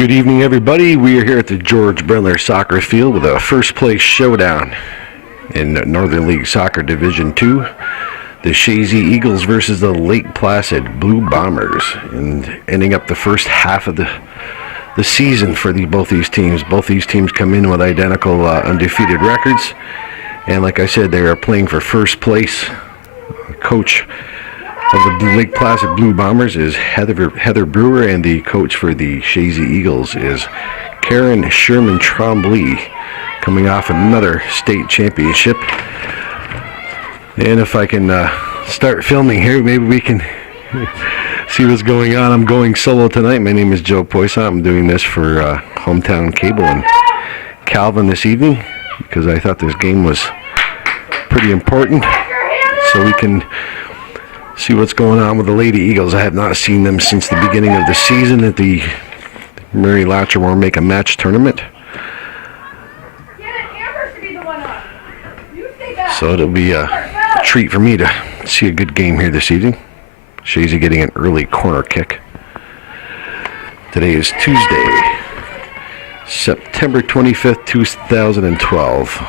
Good evening, everybody. We are here at the George Brendler Soccer Field with a first place showdown in Northern League Soccer Division 2. The Chazy Eagles versus the Lake Placid Blue Bombers, and ending up the first half of the season for both these teams. Both these teams come in with identical undefeated records, and like I said, they are playing for first place. Coach of the Lake Placid Blue Bombers is Heather Brewer, and the coach for the Chazy Eagles is Karen Sherman Trombley, coming off another state championship. And if I can start filming here, maybe we can see what's going on. I'm going solo tonight. My name is Joe Poisson. I'm doing this for Hometown Cable in Calvin this evening because I thought this game was pretty important, so we can see what's going on with the Lady Eagles. I have not seen them since the beginning of the season at the Mary Latrimore Make a Match tournament. So it'll be a treat for me to see a good game here this evening. Chazy getting an early corner kick. Today is Tuesday, September 25th, 2012.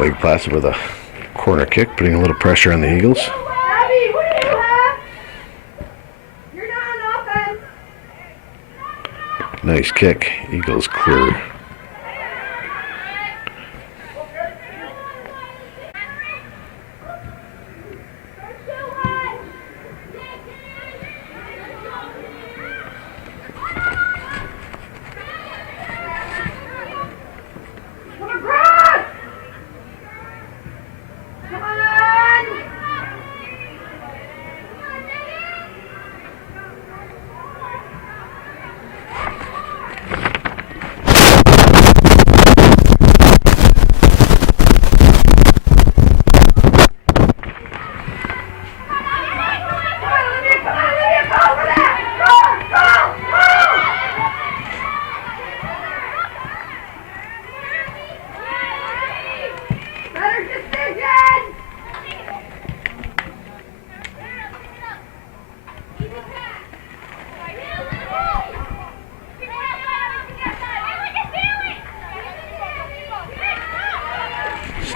Lake Placid with a corner kick, putting a little pressure on the Eagles. Nice kick. Eagles clear.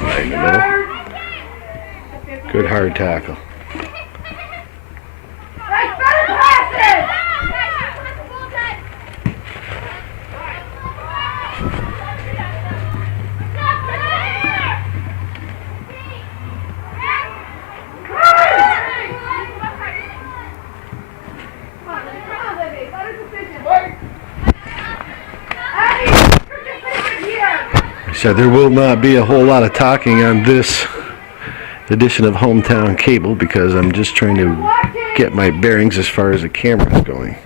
Right in the middle. Good hard tackle. So there will not be a whole lot of talking on this edition of Hometown Cable because I'm just trying to get my bearings as far as the camera is going.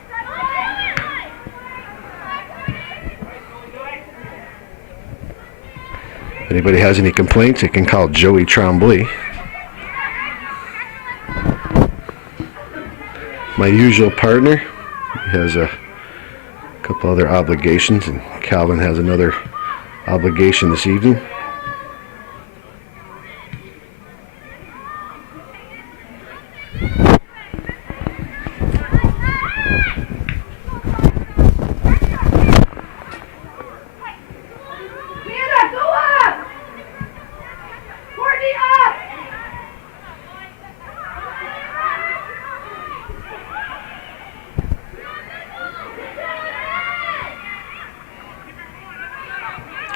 If anybody has any complaints, they can call Joey Trombley. My usual partner. He has a A couple other obligations, and Calvin has another obligation this evening.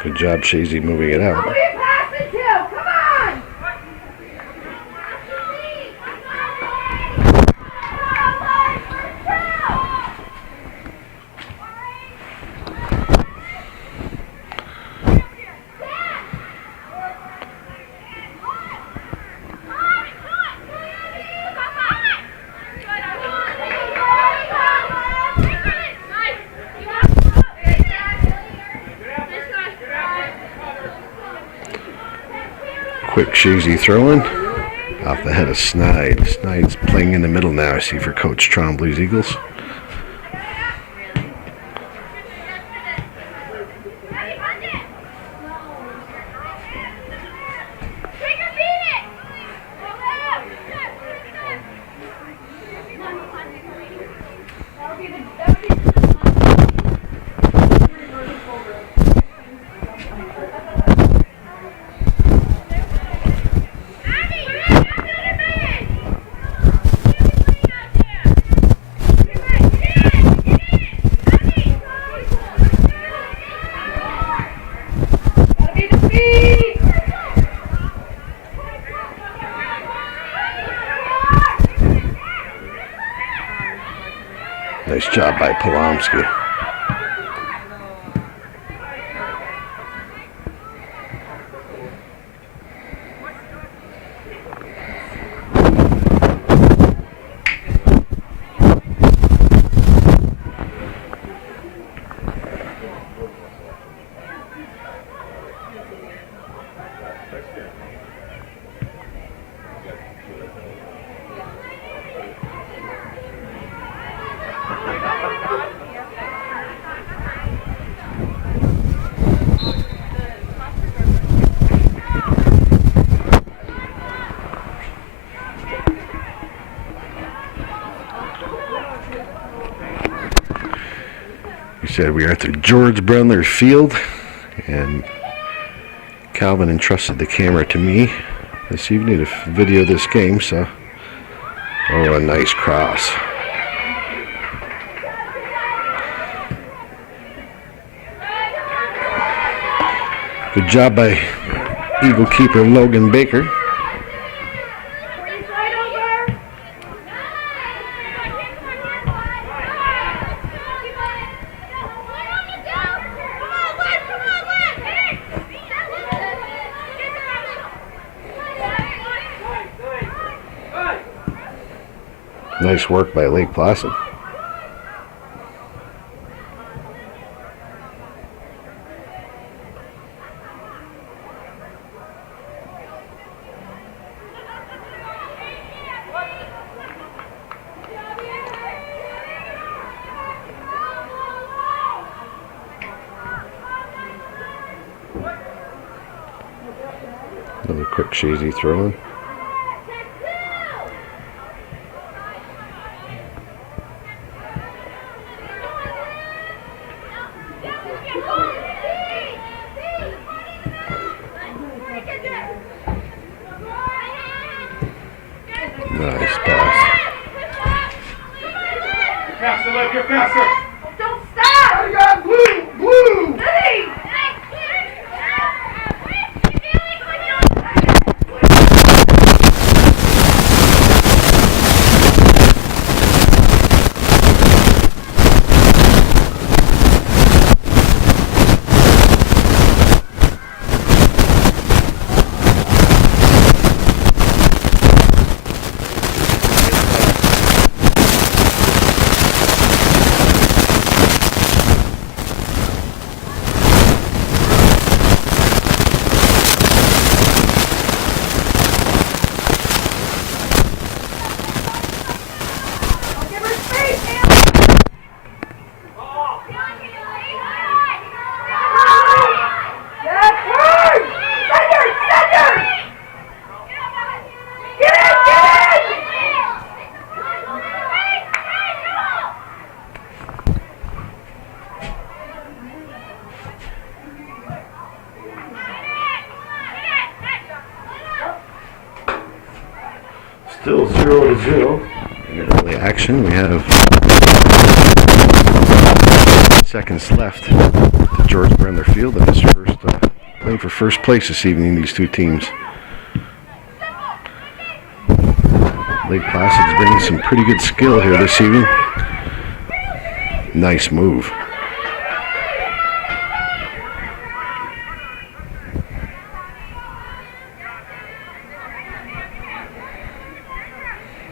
Good job, Chazy, moving it out. Who are you passing to? Come on! Quick Chazy throwing off the head of Snide. Snide's playing in the middle now, I see, for Coach Trombley's Eagles. Nice job by Polomsky. Said we are at the George Brendler Field, and Calvin entrusted the camera to me this evening to video this game. So, oh, a nice cross. Good job by Eagle keeper Logan Baker. Nice work by Lake Placid. Another quick Chazy throw in. Nice pass. Faster, left, get faster. Don't stop. You got blue. Hey. Still 0-0. In early action, we have seconds left. George Brendler Field in his first playing for first place this evening. These two teams. Lake Placid's bringing some pretty good skill here this evening. Nice move.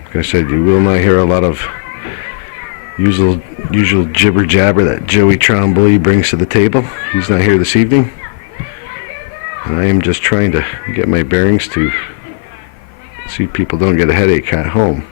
Like I said, you will not hear a lot of usual jibber jabber that Joey Trombley brings to the table. He's not here this evening, and I am just trying to get my bearings to see people don't get a headache at home.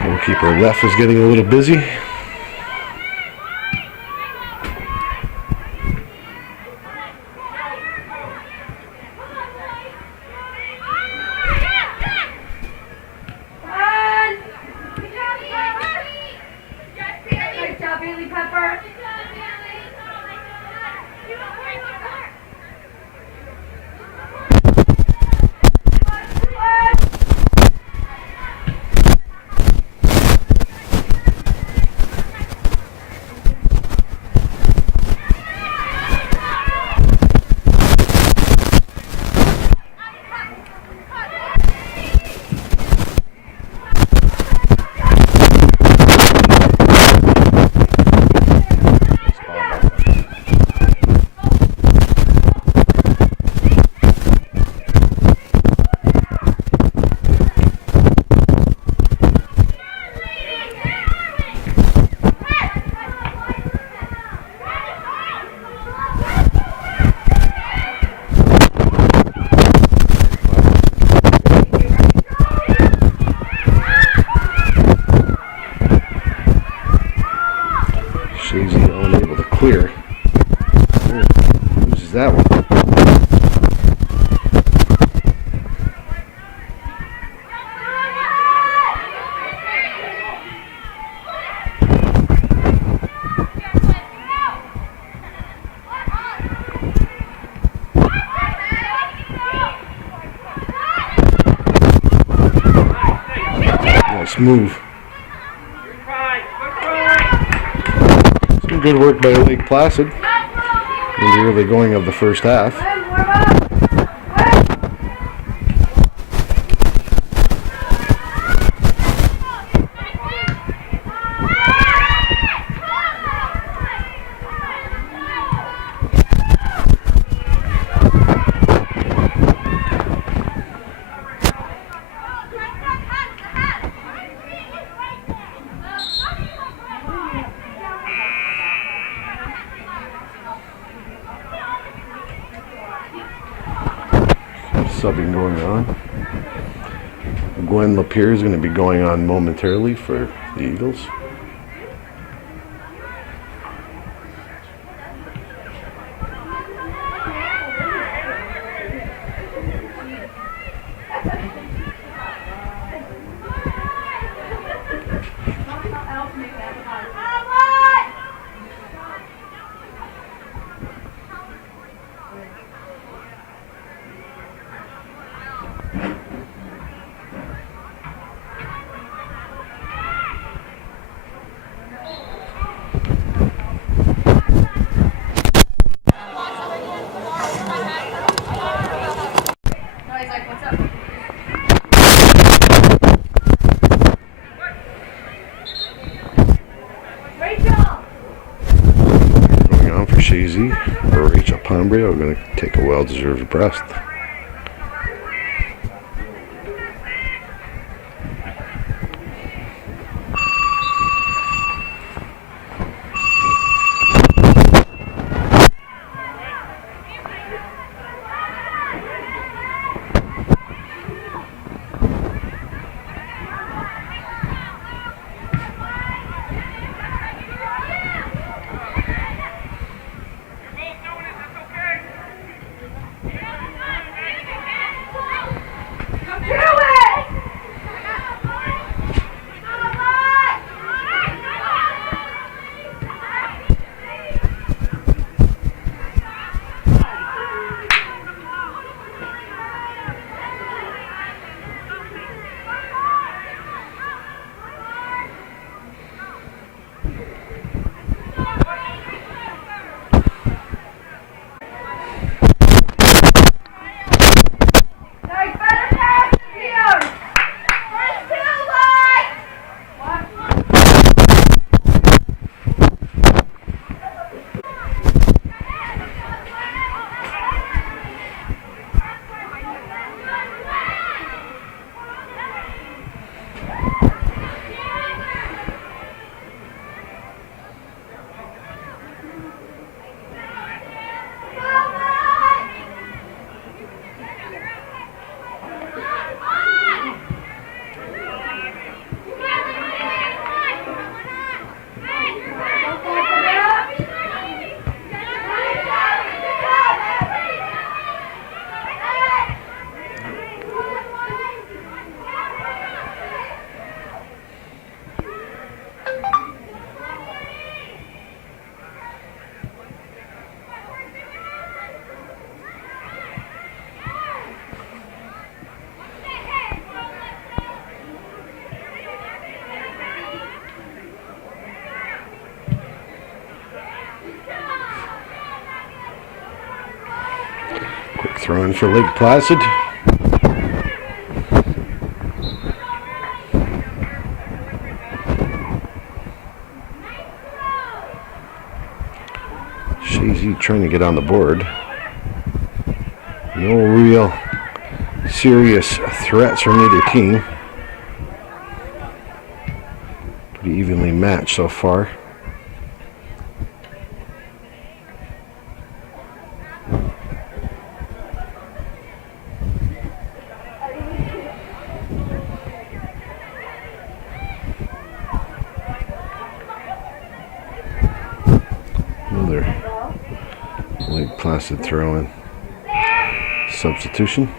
Goalkeeper left is getting a little busy. Chazy unable to clear. Loses that one. Nice move. Some good work by Lake Placid in the early going of the first half. Subbing going on. Gwen Lapierre is going to be going on momentarily for the Eagles. Chazy or Rachel Pombre are going to take a well-deserved rest. Quick throw in for Lake Placid. Chazy trying to get on the board. No real serious threats from either team. Pretty evenly matched so far. Another Lake Placid throw in. Substitution.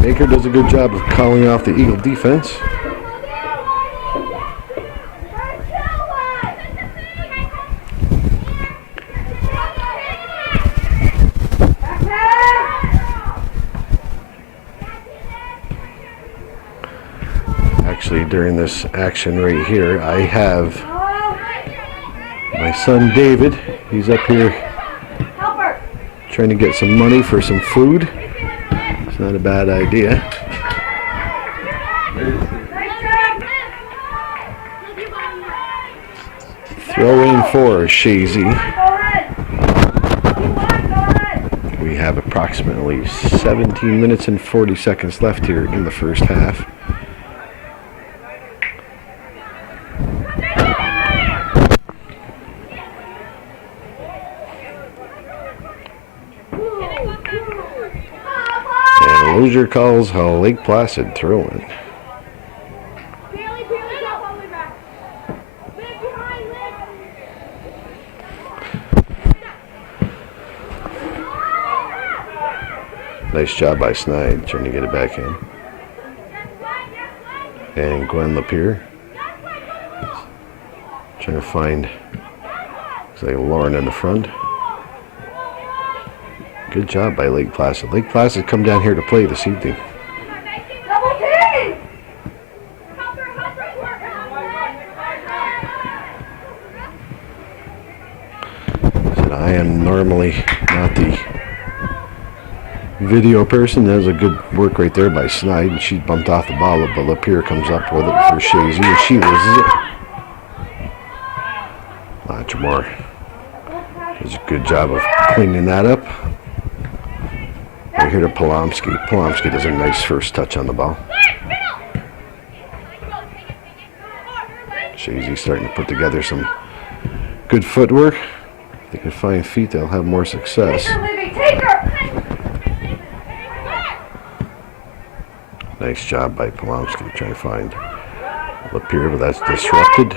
Baker does a good job of calling off the Eagle defense. Actually, during this action right here, I have my son David. He's up here trying to get some money for some food. Not a bad idea. Throw in for Chazy. We have approximately 17 minutes and 40 seconds left here in the first half. Lozier calls a Lake Placid throw-in. Nice job by Snide trying to get it back in. And Gwen Lapierre trying to find, looks like Lauren in the front. Good job by Lake Placid. Lake Placid come down here to play this evening. So I am normally not the video person. That was a good work right there by Snide, and she bumped off the ball, but Lapeer comes up with it for Chazy, and she loses it. Latrimore does a good job of cleaning that up. We're here to Polomsky. Polomsky does a nice first touch on the ball. Chazy starting to put together some good footwork. If they can find feet, they'll have more success. Nice job by Polomsky trying to find Lapeer, but that's disrupted.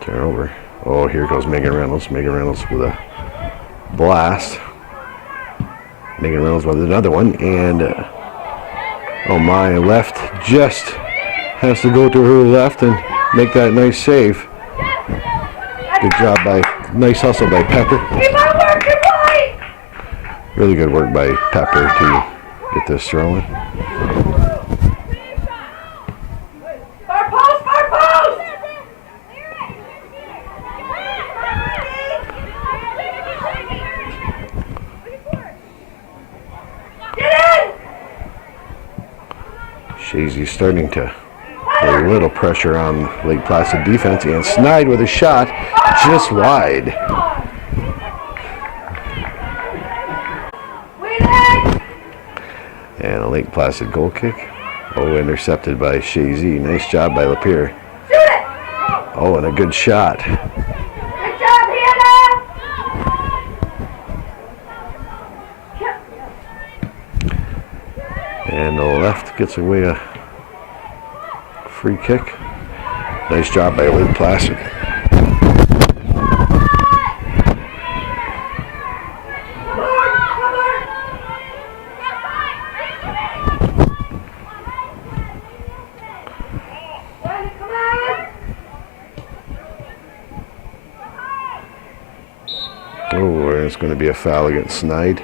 Turnover. Oh, here goes Megan Reynolds. Megan Reynolds with a blast. Megan Reynolds with another one, and oh my, left just has to go to her left and make that nice save. Good job nice hustle by Pepper. Really good work by Pepper to get this throwing. Far post! Get in! Chazy's starting to put a little pressure on Lake Placid defense, and Snide with a shot just wide. And a Lake Placid goal kick. Oh, intercepted by Chazy. Nice job by Lapeer. Oh, and a good shot. Good job, Hannah! And the left gets away a free kick. Nice job by Lake Placid. Oh, and it's going to be a foul against Snide.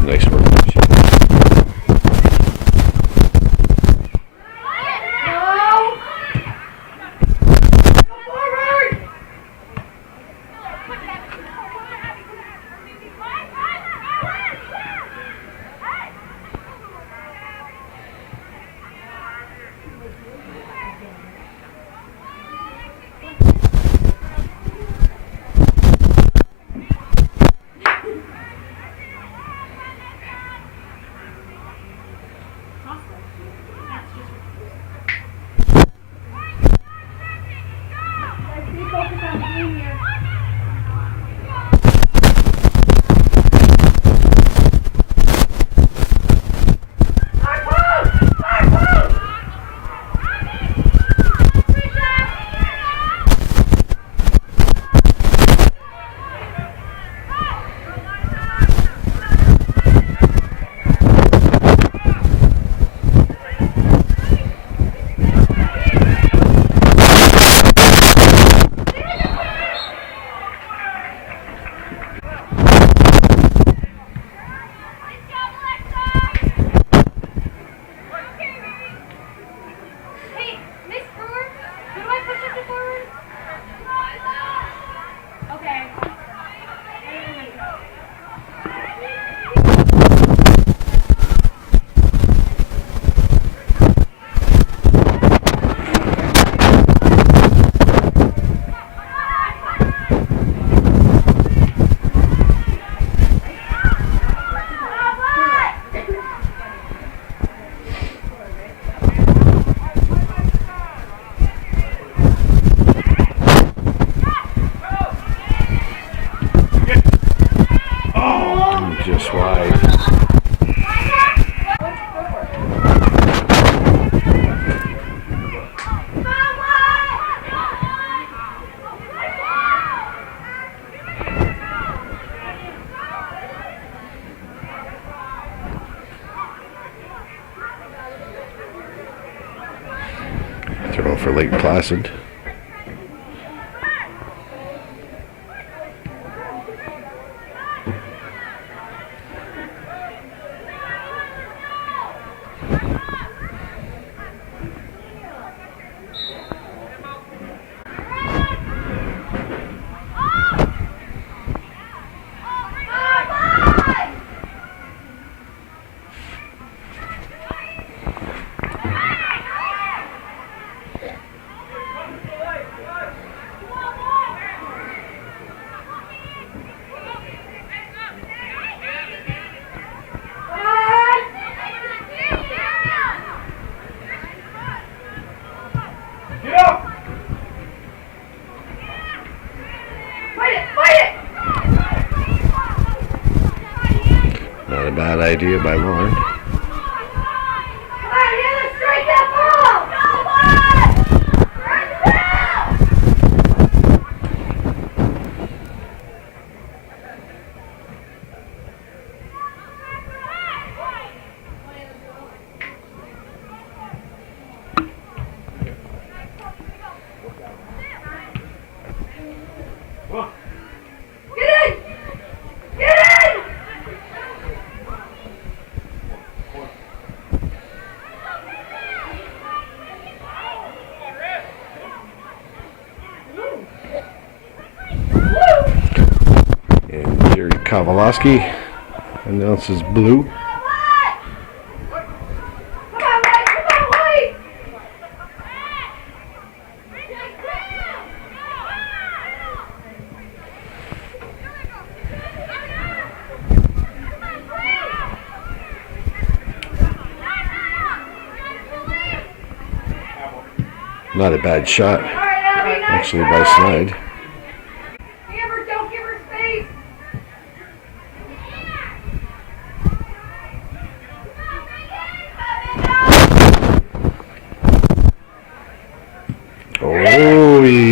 Nice work. Just wide. Throw for Lake Placid. Bad idea by Lauren. Kowalski announces blue. Not a bad shot, actually, by Slide.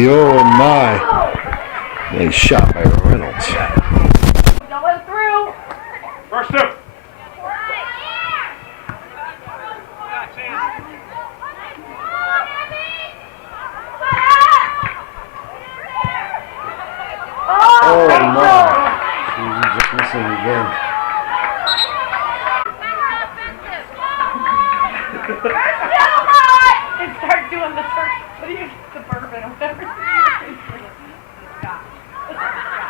Oh my! Nice shot by Reynolds. Don't let it through. First up. Oh my! She's just missing again. And start doing the turkey. What do you the bourbon or whatever?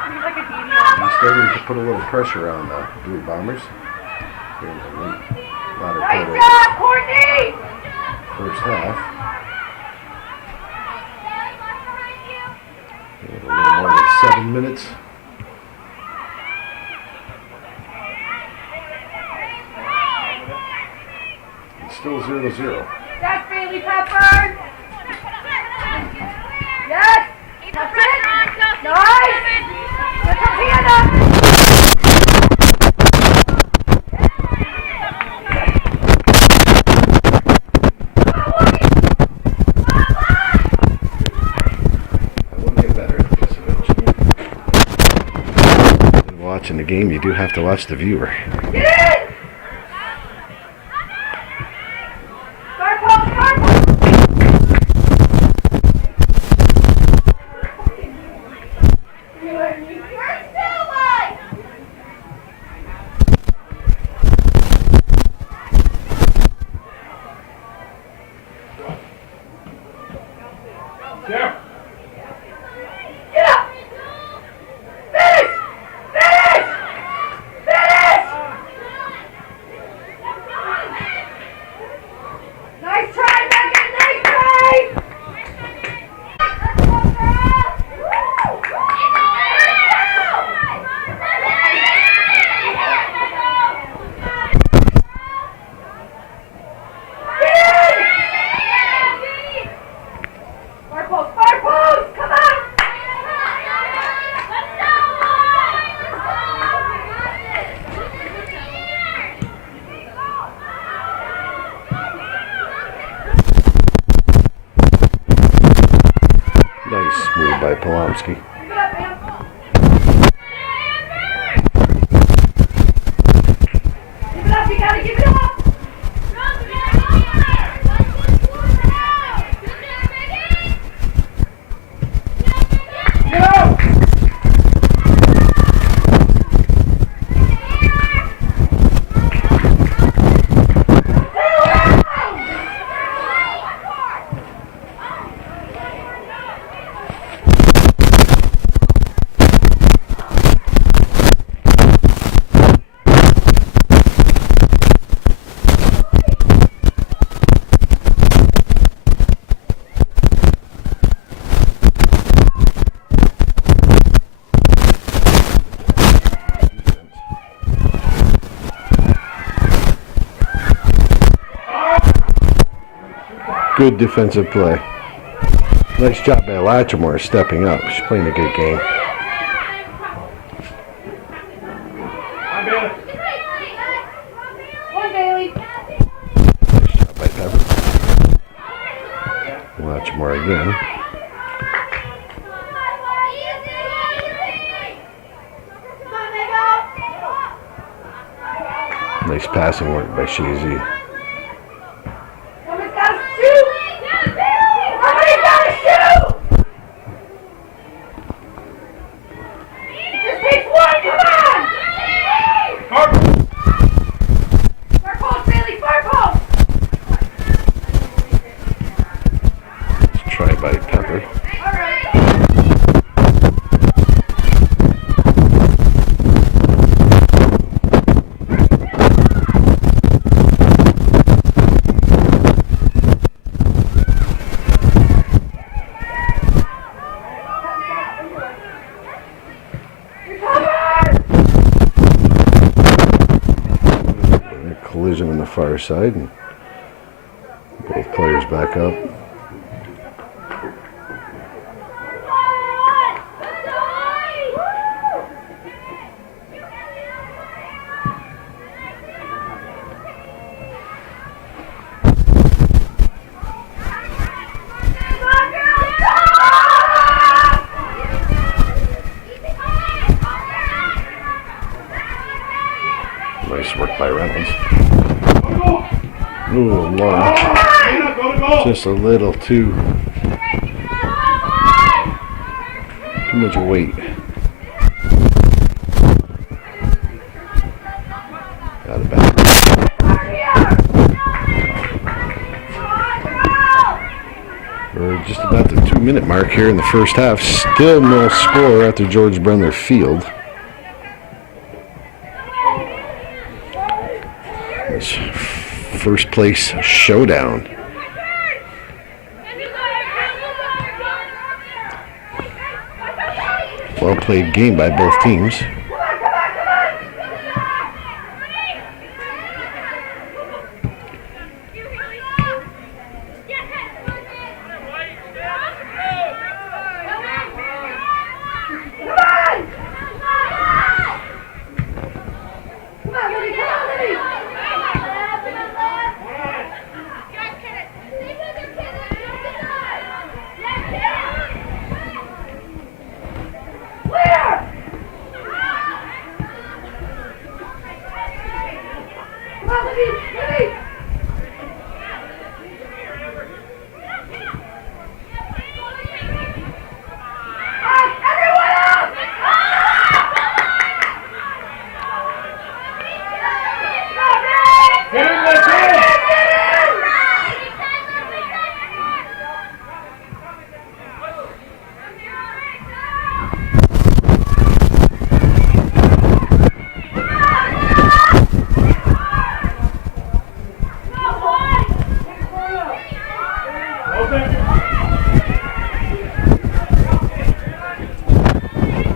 He's like a idiot. He's starting to put a little pressure on the Blue Bombers. Here in the latter part of the first half. A little more than 7 minutes. It's still 0-0. That's Bailey Pepper. Yes. That's it. Nice. Here comes Hannah. I will get better at this eventually. When watching the game, you do have to watch the viewer. Get in. Start post, start post. Yeah. Get up! Finish! Finish! Finish! Nice try, Megan! Nice try! Far post! Far post! Come on! Nice move by Polomsky. Give it up, man. Give it up, you gotta give it up! Go! Good defensive play. Nice job by Latrimore stepping up. She's playing a good game. I'm Bailey. Nice passing work by Chazy. Somebody's got to shoot! Somebody's got to shoot! Just takes one, come on! Mark. Far post, Bailey, far post! Try by Pepper. All right. Collision on the far side, and both players back up. Nice work by Reynolds. Ooh, long. Just a little too much weight. Got it back. We're just about the 2-minute mark here in the first half. Still no score at the George Brendler Field. This first place showdown. Well played game by both teams.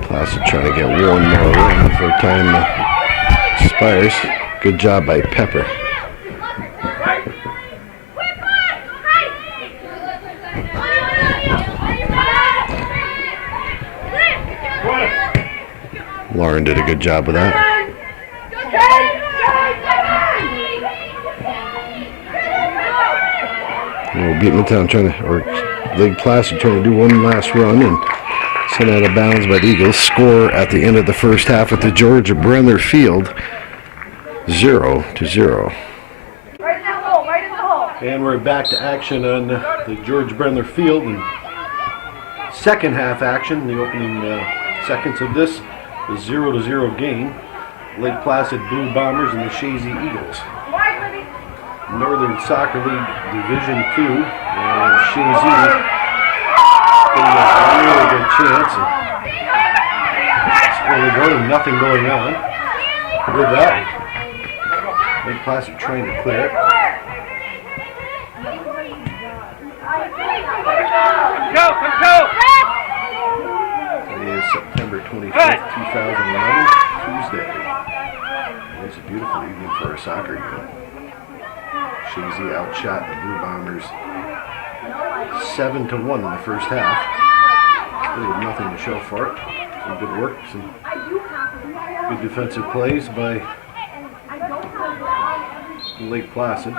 Placid trying to get one more run before time expires. Good job by Pepper. Lauren did a good job with that. Beatletown trying to, or Lake Placid trying to do one last run and sent out of bounds by the Eagles. Score at the end of the first half at the George Brendler Field, 0-0. Right in that hole, right in the hole. And we're back to action on the George Brendler Field. And second half action, the opening seconds of this, the 0-0 game. Lake Placid Blue Bombers and the Chazy Eagles. Northern Soccer League Division 2, and Chazy getting a really good chance. And scoring nothing going on. With that, Lake Placid trying to clear it. Today is September 25th, 2011, Tuesday. It's a beautiful evening for a soccer game. Chazy outshot the Blue Bombers 7-1 in the first half. Still with nothing to show for it. Some good work, some good defensive plays by Lake Placid.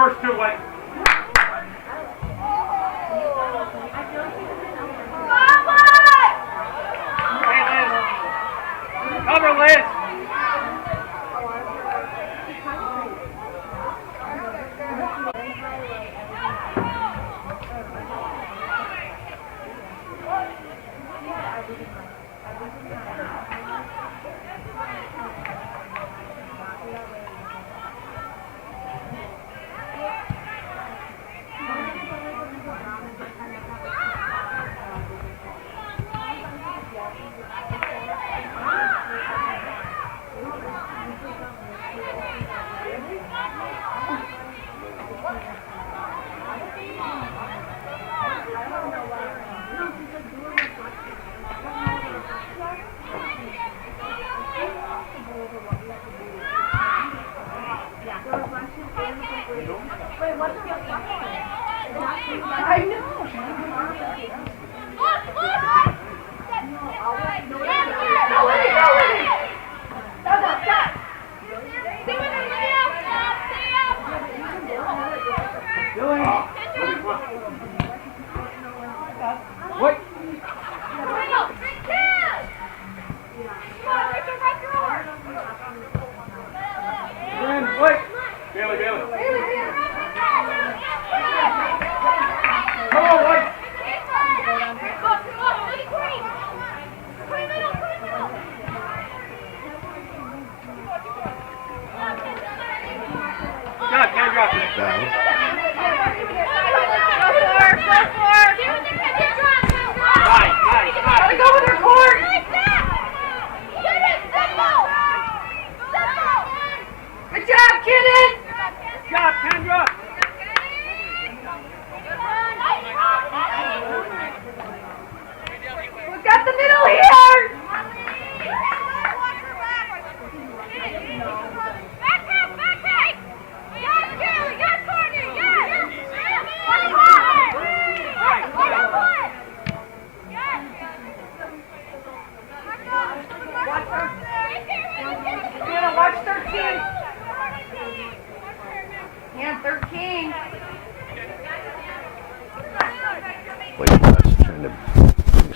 first two, White. Hey, Liz. Cover, Liz.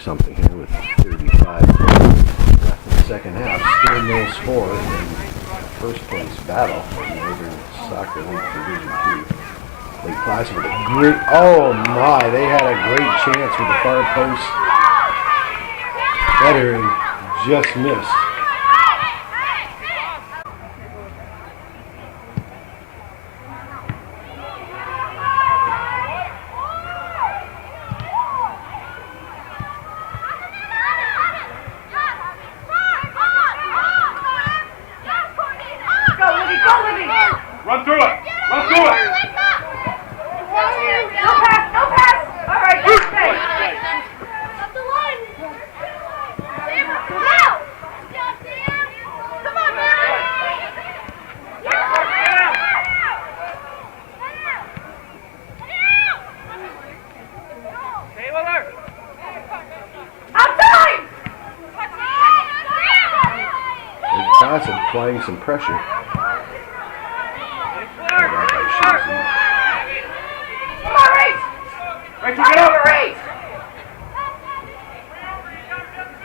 Something here with 35 left in the second half. Still no score in first place battle in Northern Soccer League Division 2. Lake Placid with a great, oh my, they had a great chance with the far post header and just missed. Applying some pressure. Right, get up!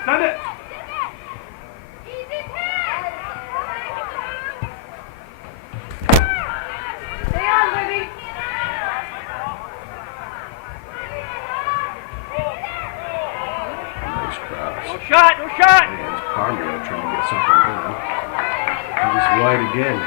Send it! Stay on, Libby! Nice cross. No shot, no shot! And Pondra trying to get something going. He's wide again.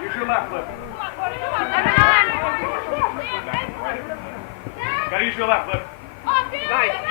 Use your left lip. Gotta use your left lip. Nice,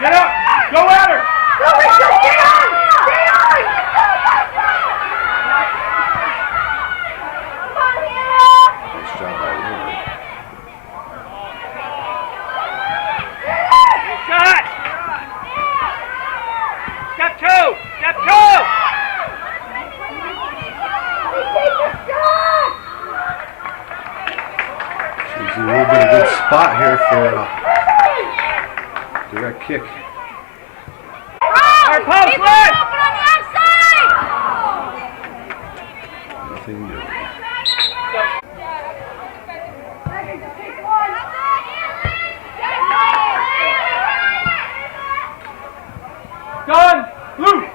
Get up! Go at her! Go, Richard! Stay on! Stay on! Come on, Hannah! Nice job by Lily. Shot! Step two! Step two! Take the shot! She's in a little bit of a good spot here for a direct kick. Our post, Liz! Nothing new. Done! Blue!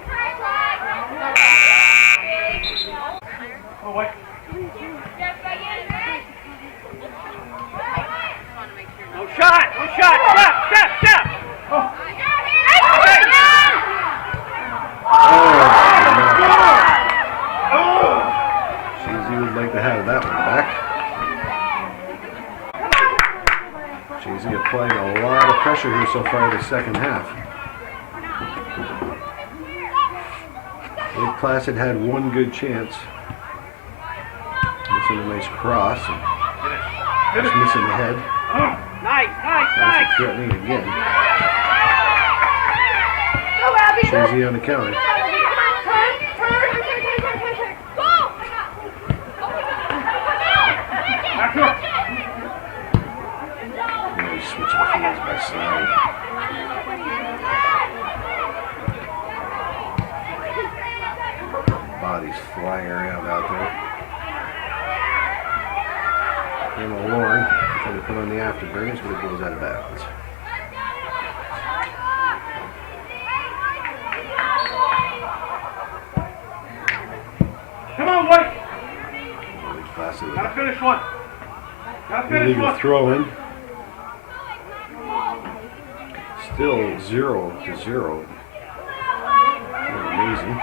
Oh, wait. No shot! No shot! Step! Step! Step! Oh. Chazy would like to have that one back. Chazy applying a lot of pressure here so far in the second half. Lake Placid had one good chance. Missing a nice cross and just missing the head. Nice! Nice! Placid Nice! threatening again. Go, Abby! Chazy on the counter. Turn! Go! Back to her! Nice switch of fields by Slide. Bodies flying around out there. And Lauren trying to put on the afterburners, but it goes out of bounds. Come on, White! Lake Placid with Gotta finish one! Gotta a finish illegal one! throw in. Still 0-0. Amazing.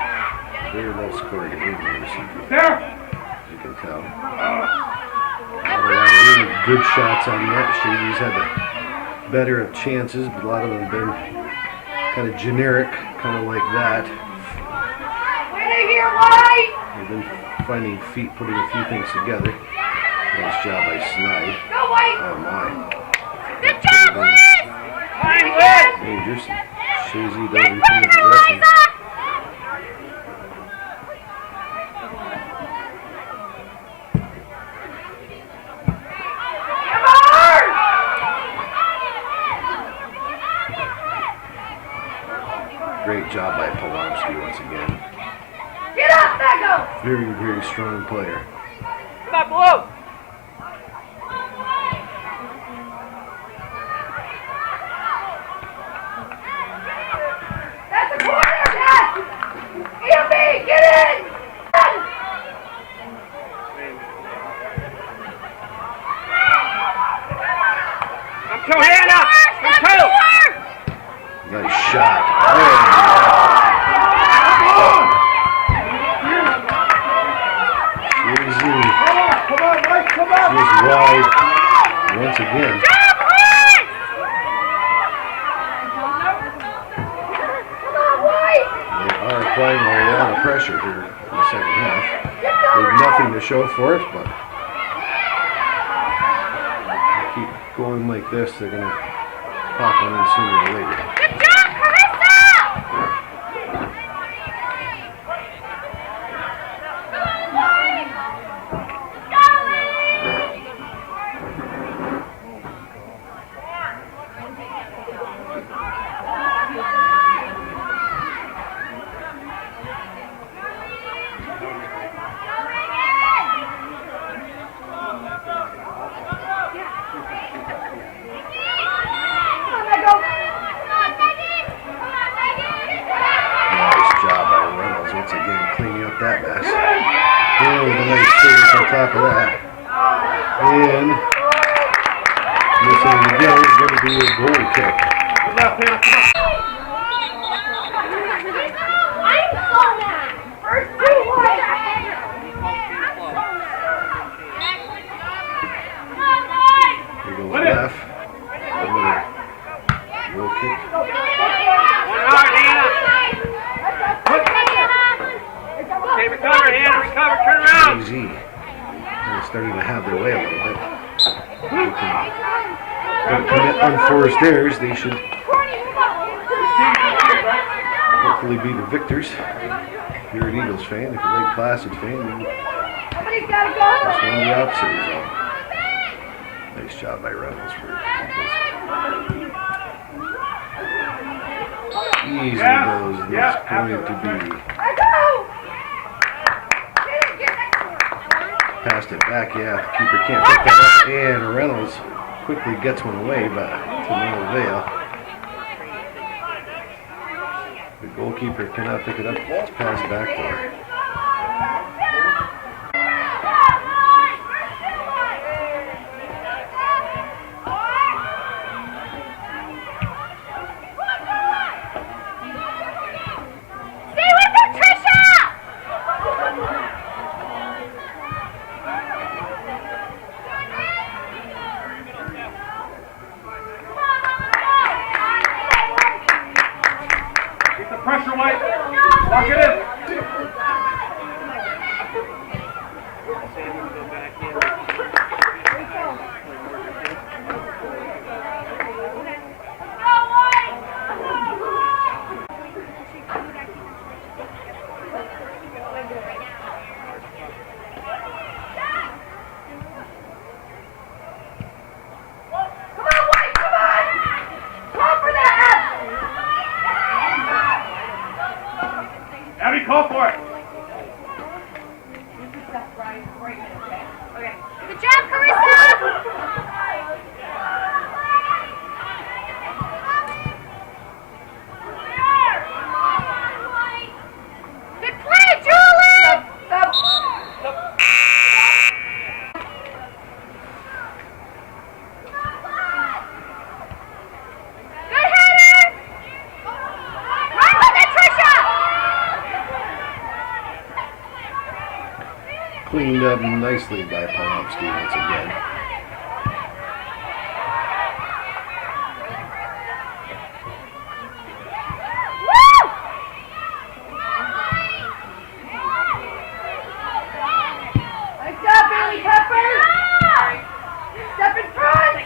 Very low scoring game here this evening, There! as you can tell. A lot of really good shots on net. Chazy's had the better of chances, but a lot of them have been kind of generic, kind of like that. Winning here, White! They've been finding feet, putting a few things together. Nice job by Snide. Go, White! Oh my. Good job, Liz! Fine, Liz! Dangerous. Chazy does retain possession. Great job by Polanski once again. Get up, Becco! Very, very strong player. Come on, below! That's a corner, Dad! EMB, get in! I'm two, Hannah! I'm two! Nice shot. Oh, Chazy Come on, Mike, come on! is wide once again. Come on, White! They are applying a lot of pressure here in the second half. There's nothing to show for it, but keep going like this, they're going to pop one in sooner or later. Good job, Carissa! Once again, cleaning up that mess. Oh, with a nice service on top of that. And missing again is going to be a goal kick. Here goes left. Another goal kick. Okay, recover, Hannah, recover, turn around. Chazy. They're starting to have their way a little bit. Don't commit unforced errors. They should hopefully be the victors. If you're an Eagles fan, if you're a Placid fan, you just won the opposite result. Nice job by Reynolds for Eagles. Easy goes. It's going to be. Passed it back, yeah. Keeper can't pick that up, and Reynolds quickly gets one away, but to no avail. The goalkeeper cannot pick it up. It's passed back to her. Pressure, White. Lock it in. Abby, call for it. Good job, Carissa! Good play, Julie! Good header! Run with it, Trisha! Cleaned up nicely by Pomsky once again. Woo! Nice job, Bailey Pepper! Step in front!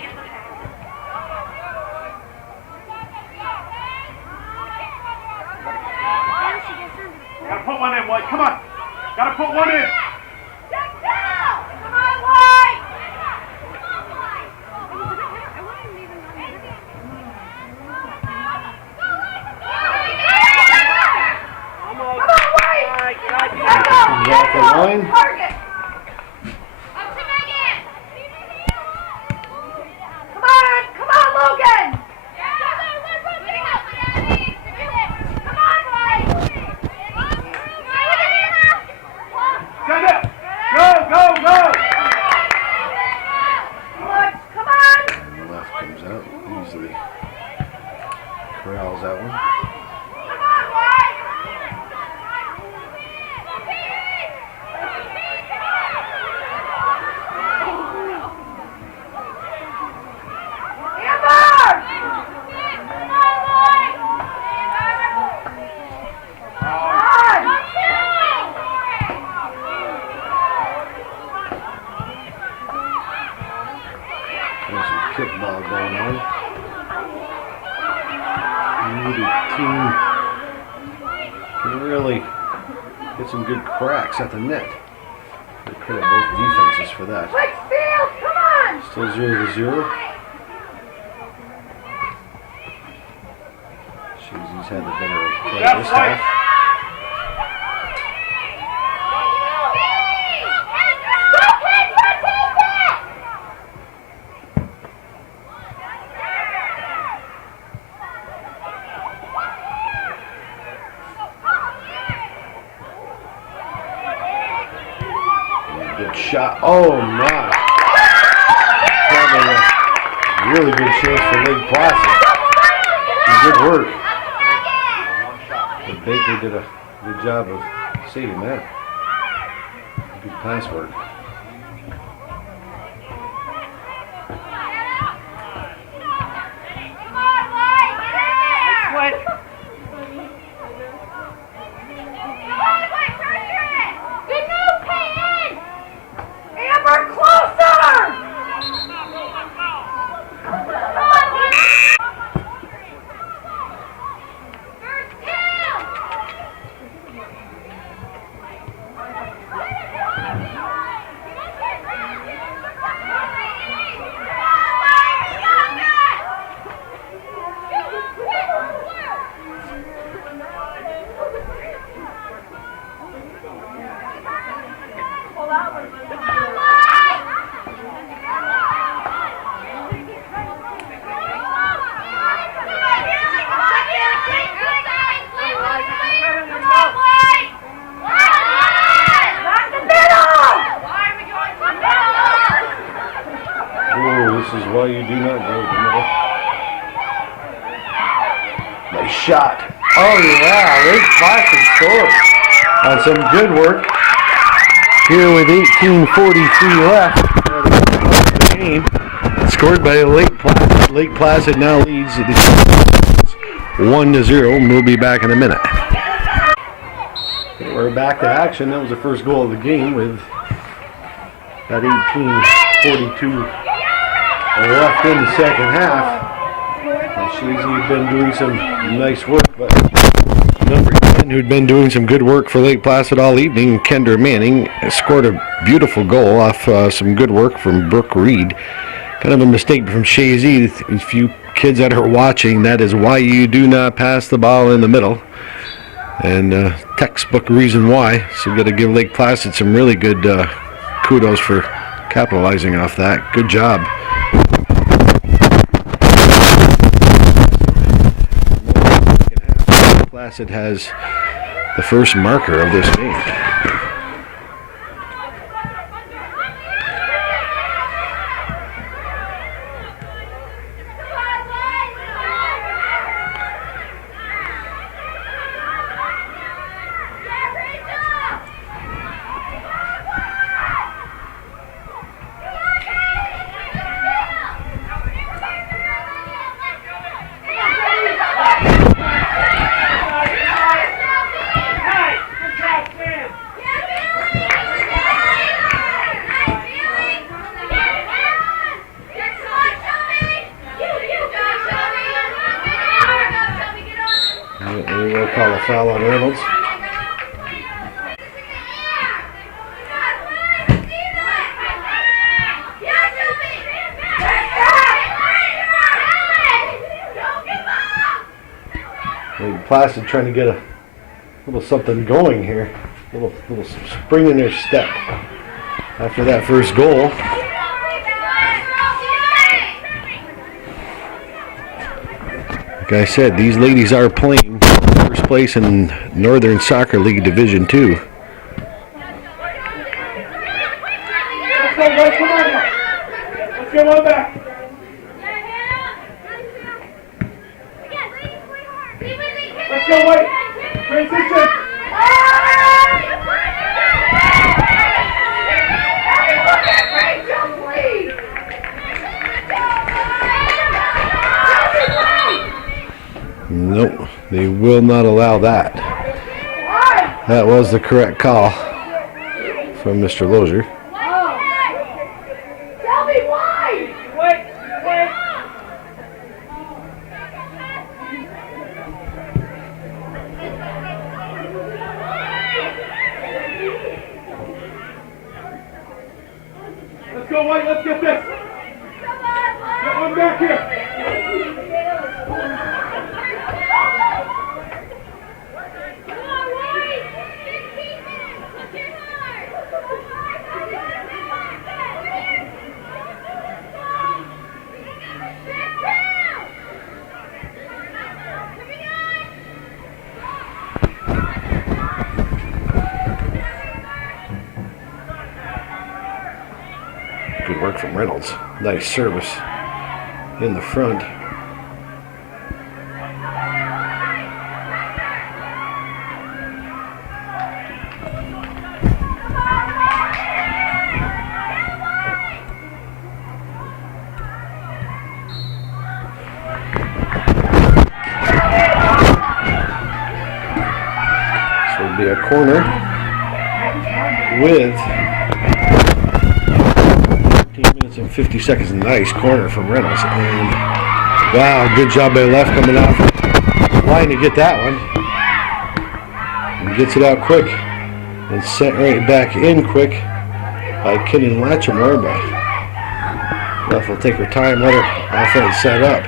Gotta put one in, White. Come on. Gotta put one in. Come on, White! Almost. Come on, White! Comes off the line. Target! Up to Megan! Come on, Logan! Come on, White! Send it. Go, go, go. Come on! And the left comes out. Easily corrals that one. Come on, White! some kickball going on. Neither team can really get some good cracks at the net. I credit both defenses for that. Field, come on! Still 0-0. Chazy's had the better play this half. Good shot. Oh my. Probably a really good chance for Lake Placid. Good work. But Baker did a good job of saving that. Good pass work. This is why you do not go to the middle. Nice shot. Oh yeah, Lake Placid scored on some good work. Here with 18:43 left of the game. Scored by Lake Placid. Lake Placid now leads 1-0, and we'll be back in a minute. Okay, we're back to action. That was the first goal of the game with that 18:42 left in the second half. And Chazy had been doing some nice work, but number 10, who'd been doing some good work for Lake Placid all evening, Kendra Manning, scored a beautiful goal off some good work from Brooke Reed. Kind of a mistake from Chazy. If you kids that are watching, that is why you do not pass the ball in the middle. And textbook reason why. So you got to give Lake Placid some really good kudos for capitalizing off that. Good job. Placid has the first marker of this game. We will call a foul on Reynolds. Placid trying to get a little something going here, little spring in their step after that first goal. Like I said, these ladies are playing first place in Northern Soccer League Division 2. Let's go, guys, come on now. Let's get one back. Let's go, White. Transition. Nope, they will not allow that. That was the correct call from Mr. Lozier. Tell me why! White. Let's get this. Get one back here. Good work from Reynolds. Nice service in the front. So it'll be a corner with 15 minutes and 50 seconds. Nice corner from Reynolds. And wow, good job by left coming off line to get that one. And gets it out quick and sent right back in quick by Kinnan Latchmore. But left will take her time, let her offense set up.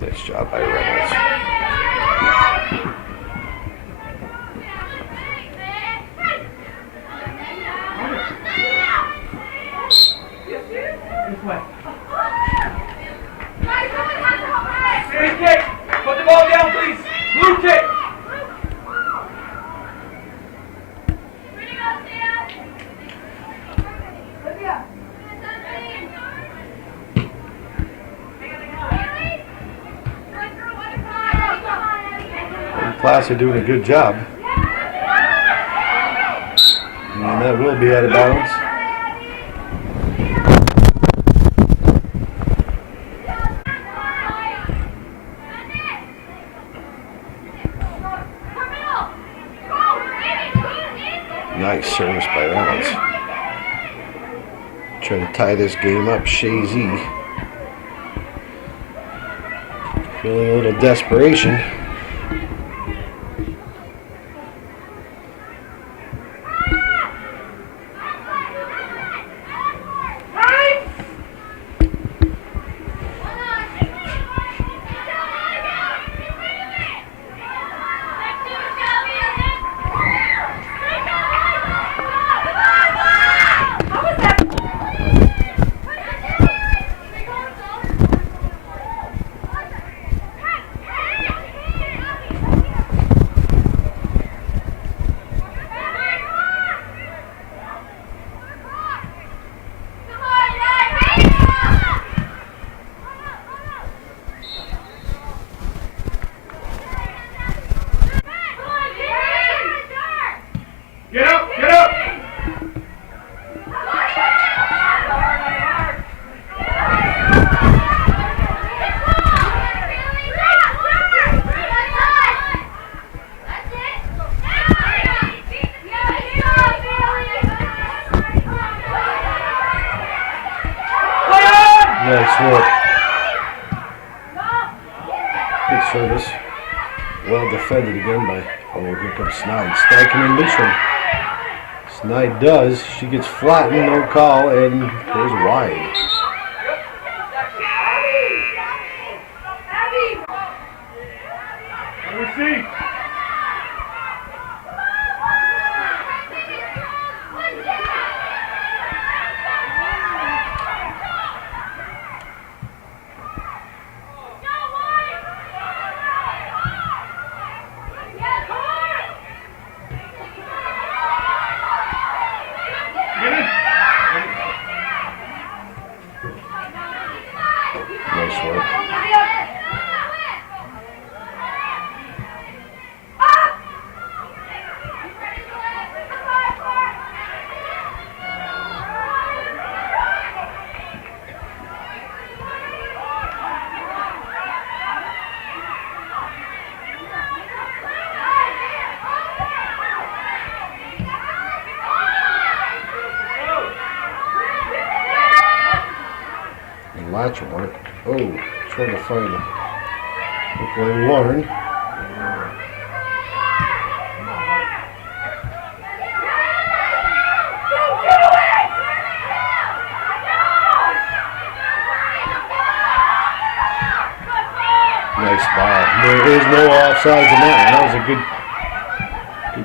Nice job by Reynolds. Free kick. Put the ball down, please. Blue kick. Placid doing a good job. And that will be out of bounds. Nice service by Reynolds. Trying to tie this game up. Chazy feeling a little desperation. Get up, get up! Nice work. Good service. Well defended again by, oh, here comes Snide. Snide coming in this one. Snide does. She gets flattened, no call, and goes wide. What do we see? Yeah, come on! latch mark. Oh, trying to find Lauren. Nice ball. There is no offsides in that one. That was a good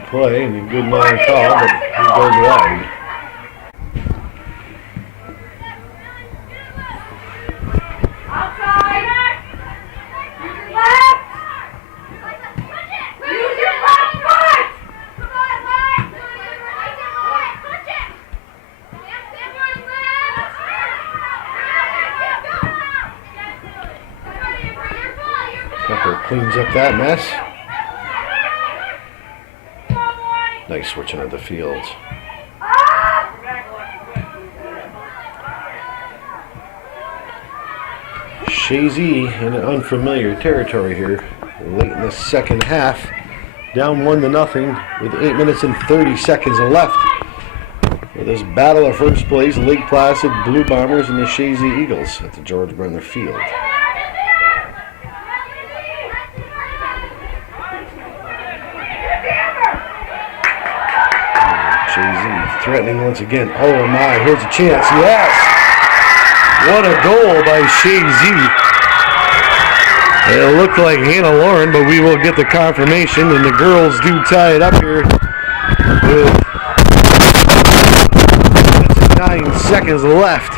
play and a good non-call, but it goes wide. Pepper cleans up that mess. Nice switching of the fields. Chazy in unfamiliar territory here. Late in the second half. Down 1-0 with 8 minutes and 30 seconds left. For this battle of first place, Lake Placid Blue Bombers and the Chazy Eagles at the George Brendler Field. Chazy threatening once again. Oh my, here's a chance. Yes! What a goal by Chazy. It looked like Hannah Lauren, but we will get the confirmation, and the girls do tie it up here with 9 seconds left.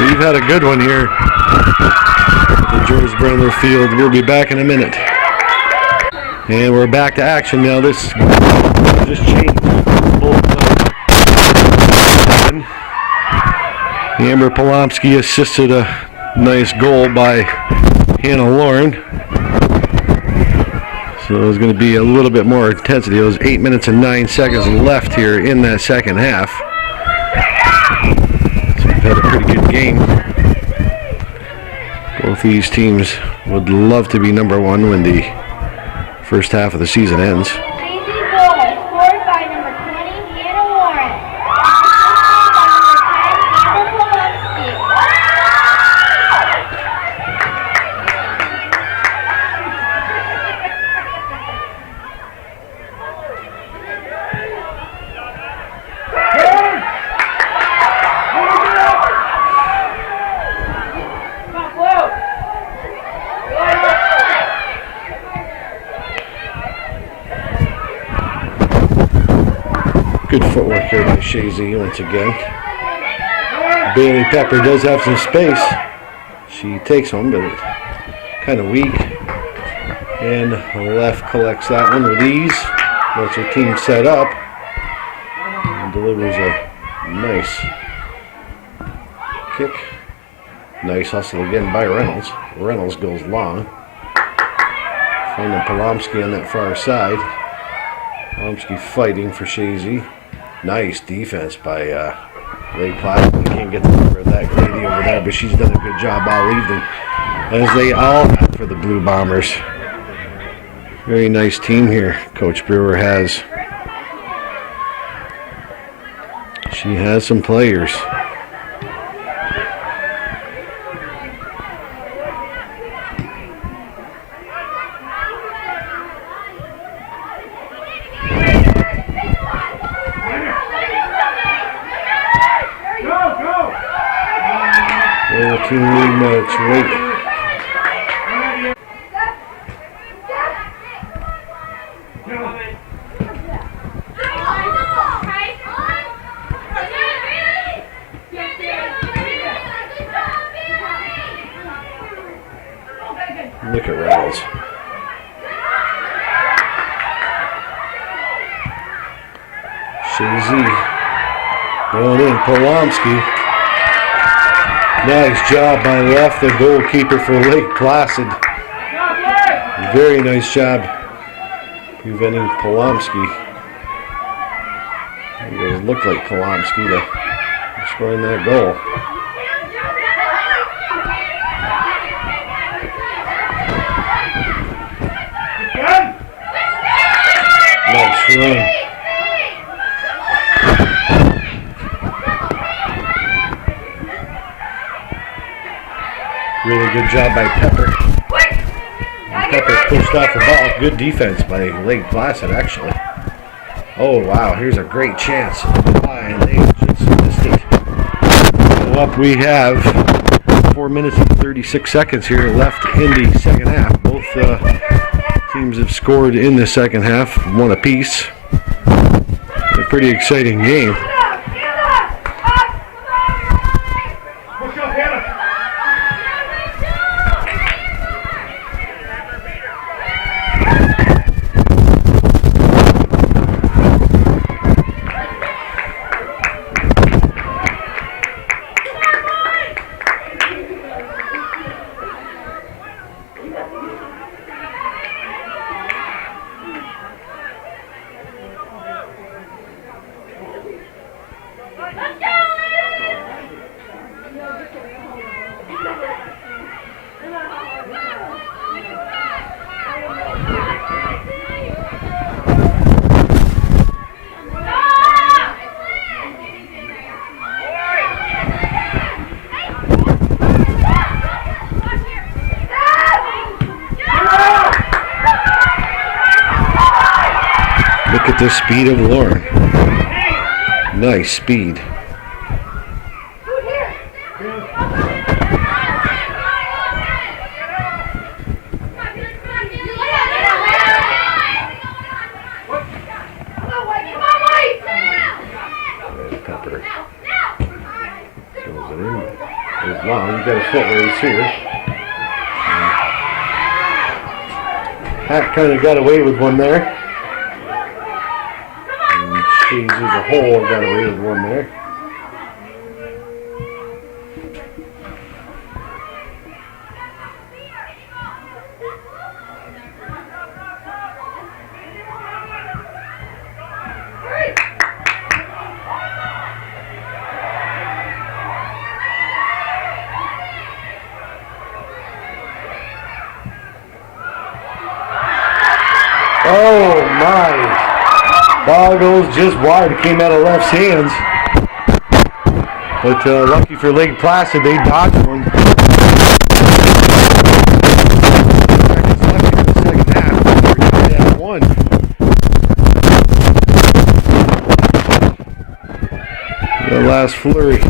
We've had a good one here at the George Brendler Field. We'll be back in a minute. And we're back to action now. This just changed. Amber Polomsky assisted a nice goal by Hannah Lauren. So there's going to be a little bit more intensity. It was 8 minutes and 9 seconds left here in that second half. So we've had a pretty good game. Both these teams would love to be number one when the first half of the season ends. Good footwork here by Chazy once again. Bailey Pepper does have some space. She takes one, but it's kind of weak. And left collects that one with ease. Lets her team set up. And delivers a nice kick. Nice hustle again by Reynolds. Reynolds goes long. Finding Polomsky on that far side. Polomsky fighting for Chazy. Nice defense by Lake Placid. You can't get the number of that lady over there, but she's done a good job all evening, as they all have for the Blue Bombers. Very nice team here Coach Brewer has. She has some players. Team lead match, right? Look at Reynolds. Chazy going in. Polomsky. Nice job by Left, the goalkeeper for Lake Placid. Very nice job preventing Polomsky. It doesn't look like Polomsky to scoring that goal. Nice run. Really good job by Pepper. And Pepper pushed off the ball. Good defense by Lake Placid, actually. Oh, wow. Here's a great chance. And they just missed it. So up we have 4 minutes and 36 seconds here left in the second half. Both teams have scored in the second half, one apiece. A pretty exciting game. Look at the speed of Lauren. Nice speed. Pepper. Throws it in. There's Long. He's got a foot race here. Hat kind of got away with one there. Chazy as a whole got away with one there. Oh my! Ball goes just wide. It came out of left's hands. But lucky for Lake Placid, they dodged one. Seconds left in the second half. We're tied at 1. The last flurry.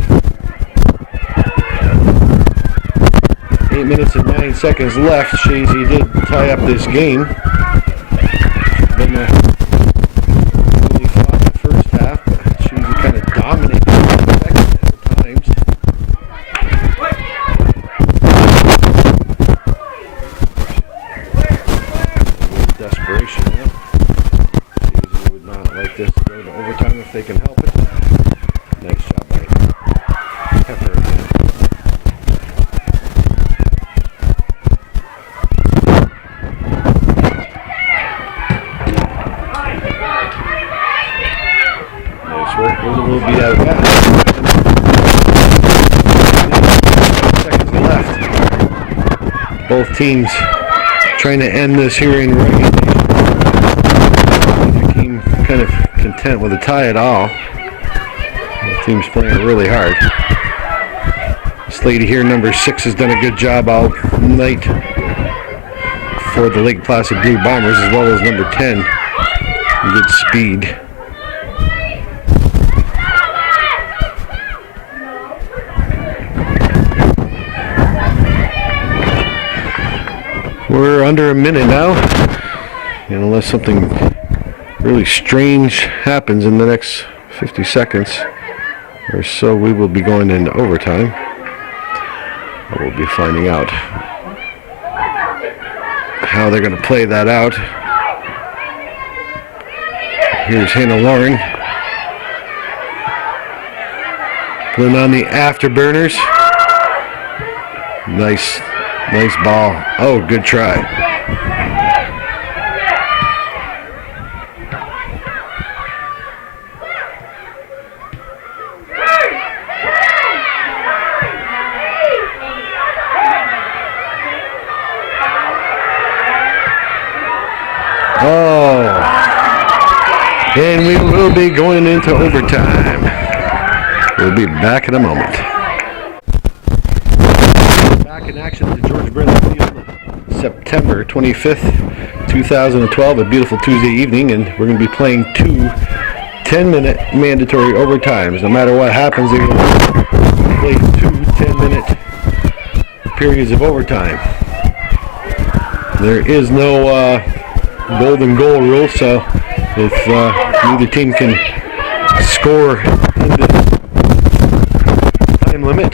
8 minutes and 9 seconds left. Chazy did tie up this game. Been really fought the first half, but Chazy kind of dominated the second half at times. Desperation now. Chazy would not like this to go to overtime if they can help it. Nice job by Pepper again. We'll be out of bounds. Seconds left. Both teams trying to end this here in regulation. Neither team kind of content with a tie at all. Both teams playing really hard. This lady here, number 6, has done a good job all night for the Lake Placid Blue Bombers, as well as number 10. Good speed. We're under a minute now, and unless something really strange happens in the next 50 seconds or so, we will be going into overtime. We'll be finding out how they're going to play that out. Here's Hannah Lauren putting on the afterburners. Nice ball. Oh, good try. Oh. And we will be going into overtime. We'll be back in a moment. Back in action at the George Brendler Field, September 25th, 2012, a beautiful Tuesday evening, and we're going to be playing two 10-minute mandatory overtimes. No matter what happens, they're going to play two 10-minute periods of overtime. There is no golden goal rule, so if neither team can score in the time limit,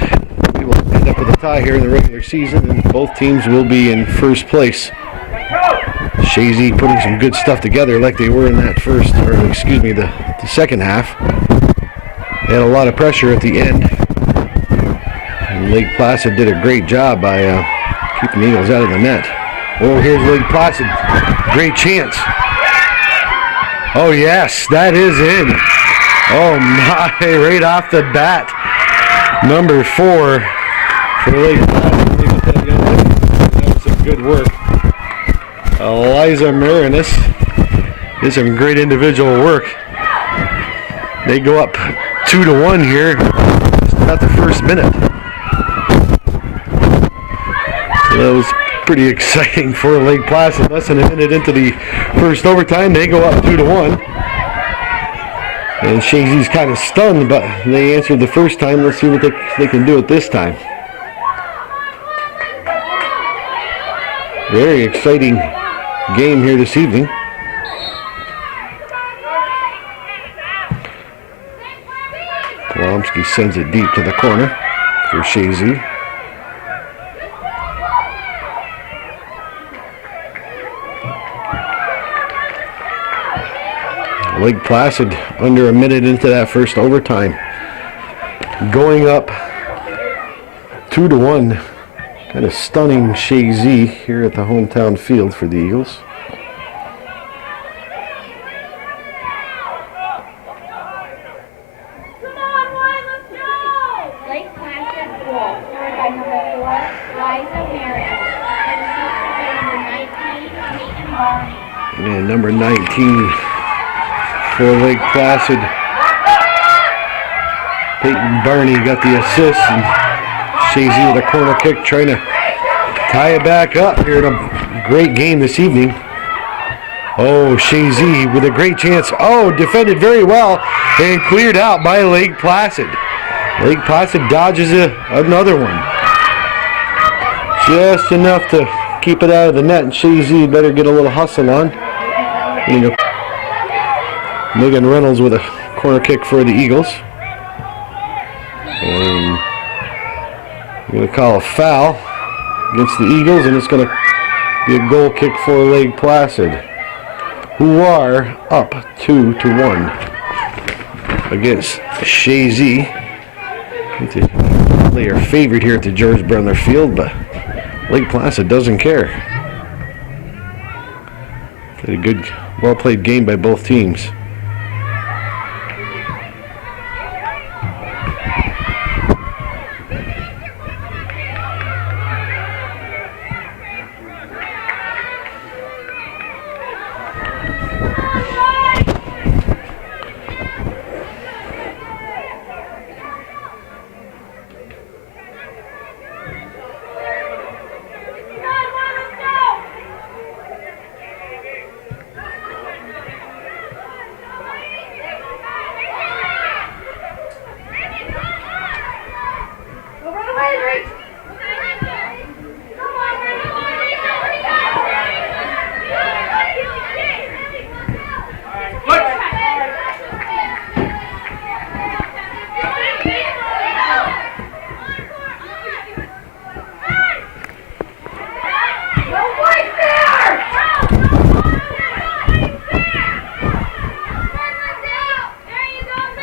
we will end up with a tie here in the regular season, and both teams will be in first place. Chazy putting some good stuff together like they were in that the second half. They had a lot of pressure at the end, and Lake Placid did a great job by keeping the Eagles out of the net. Oh, here's Lake Placid. Great chance. Oh, yes, that is in. Oh, my, right off the bat. Number 4 for Lake Placid. That was some good work. Eliza Marinis did some great individual work. They go up 2-1 here. Just about the first minute. So that was pretty exciting for Lake Placid. Less than a minute into the first overtime, they go up 2-1. And Chazy's kind of stunned, but they answered the first time. Let's see what they can do it this time. Very exciting game here this evening. Polomsky sends it deep to the corner for Chazy. Lake Placid under a minute into that first overtime, going up 2-1. Kind of stunning Chazy here at the hometown field for the Eagles. Come on, Ryan, let's go! Lake Placid goal, scored by number 4, Liza Marion, and number 19, Peyton Barney. And number 19 for Lake Placid, Peyton Barney got the assist, and Chazy with a corner kick trying to tie it back up here in a great game this evening. Oh, Chazy with a great chance. Oh, defended very well and cleared out by Lake Placid. Lake Placid dodges another one. Just enough to keep it out of the net, and Chazy better get a little hustle on. Megan Reynolds with a corner kick for the Eagles. And we're going to call a foul against the Eagles, and it's going to be a goal kick for Lake Placid, who are up 2-1 against Chazy. They are favored here at the George Brendler Field, but Lake Placid doesn't care. Played a good, well-played game by both teams.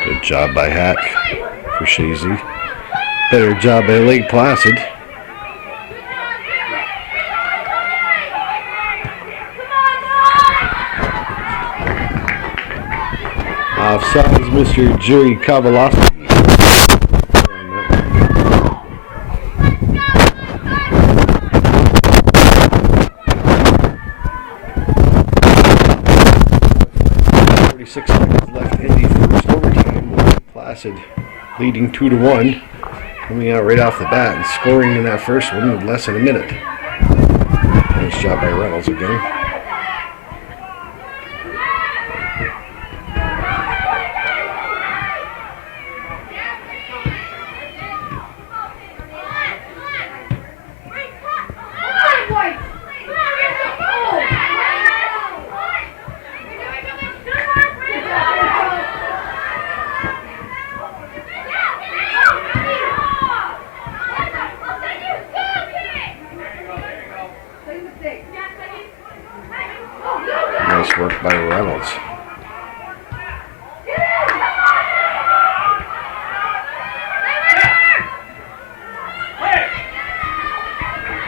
Good job by Hack for Chazy. Better job by Lake Placid. Offsides, Mr. Jerry Kowalowski. 46 seconds left in the first overtime. Placid leading 2-1. coming out right off the bat and scoring in that first one in less than a minute. Nice job by Reynolds again. Nice work by Reynolds.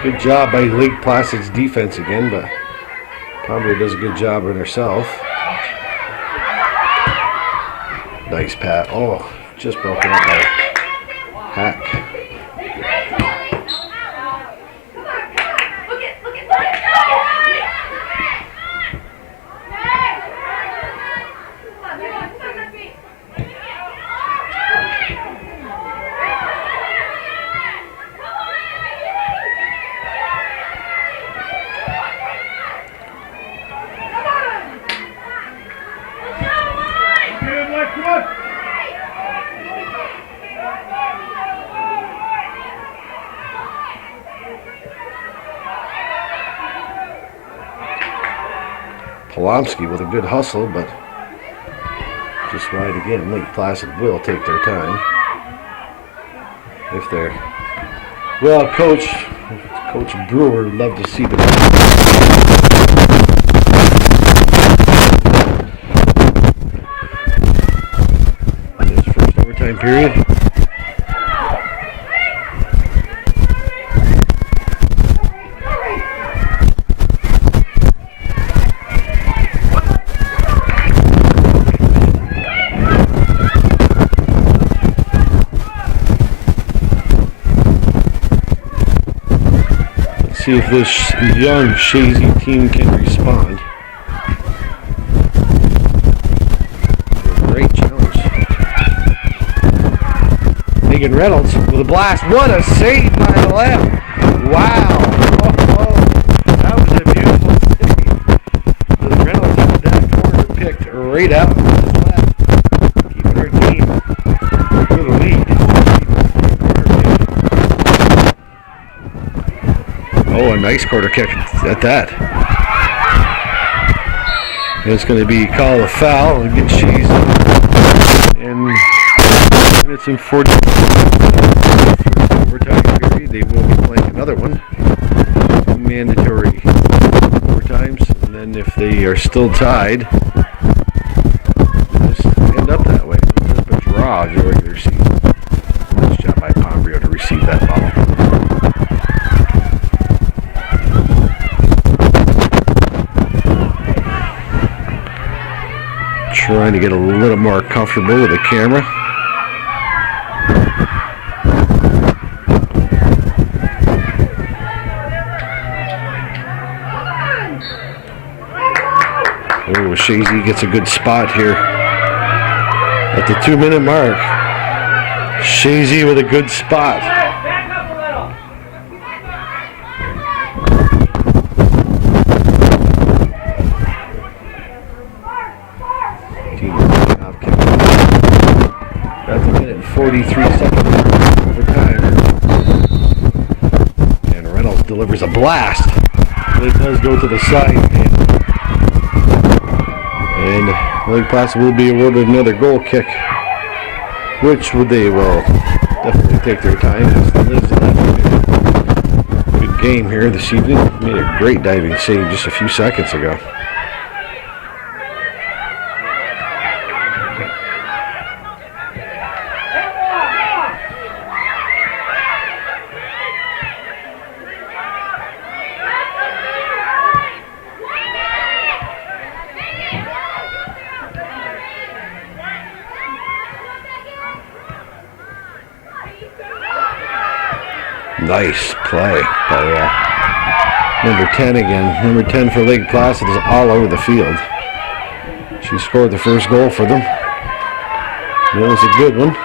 Good job by Lake Placid's defense again, but Pombria does a good job on herself. Nice pat. Oh, just broken up by Hack. Polomsky with a good hustle, but just wide again. Lake Placid will take their time. If they're well, Coach Brewer would love to see them. This first overtime period. See if this young Chazy team can respond. Great challenge. Megan Reynolds with a blast. What a save by the left. Wow. Oh, that was a beautiful save. Reynolds had that corner picked right out to the left. Keeping her team with a lead. Oh, a nice quarter kick at that. It's going to be called a foul against Chazy. And it's in 40 overtime period. They will be playing another one. Mandatory overtimes. And then if they are still tied, just end up that way. It's a draw of the regular season. Nice job by Pombria to receive that ball. Trying to get a little more comfortable with the camera. Oh, Chazy gets a good spot here at the 2-minute mark. Chazy with a good spot. That's a minute and 43 seconds overtime. And Reynolds delivers a blast. It does go to the side. And Lake Placid will be awarded another goal kick, which they will definitely take their time. Good game here this evening. Made a great diving save just a few seconds ago. Nice play by number 10 again. Number 10 for Lake Placid is all over the field. She scored the first goal for them. That was a good one.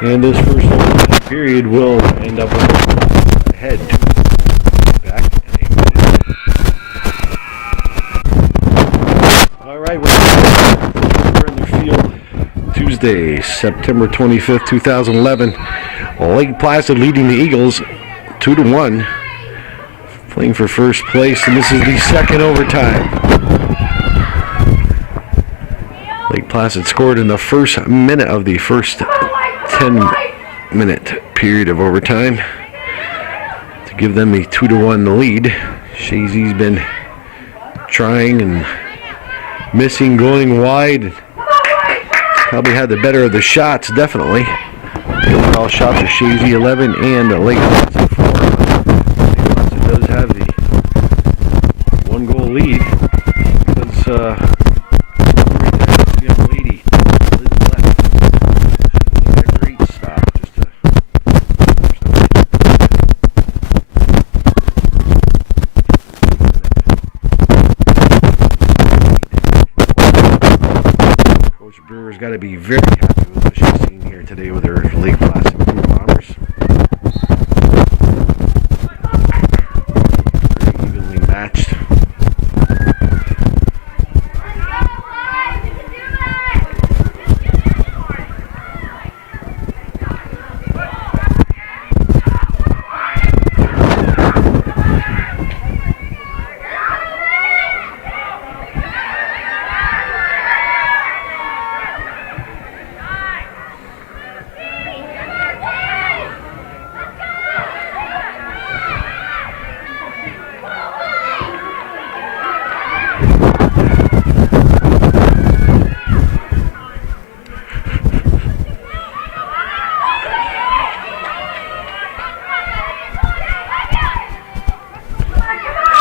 And this first overtime period will end up with ahead back in a minute. All right, we're Brendler Field, Tuesday, September 25th, 2011. Lake Placid leading the Eagles 2-1, playing for first place, and this is the second overtime. Lake Placid scored in the first minute of the first 10-minute period of overtime to give them a 2-1 lead. Chazy's been trying and missing, going wide. Probably had the better of the shots, definitely. The overall shots are Chazy 11 and Lake Placid 4. Lake Placid does have the 1-goal lead because young lady Liz left. She did a great stop. Coach Brewer's got to be very happy with what she's seen here today with her Lake Placid Blue Bombers. Very evenly matched.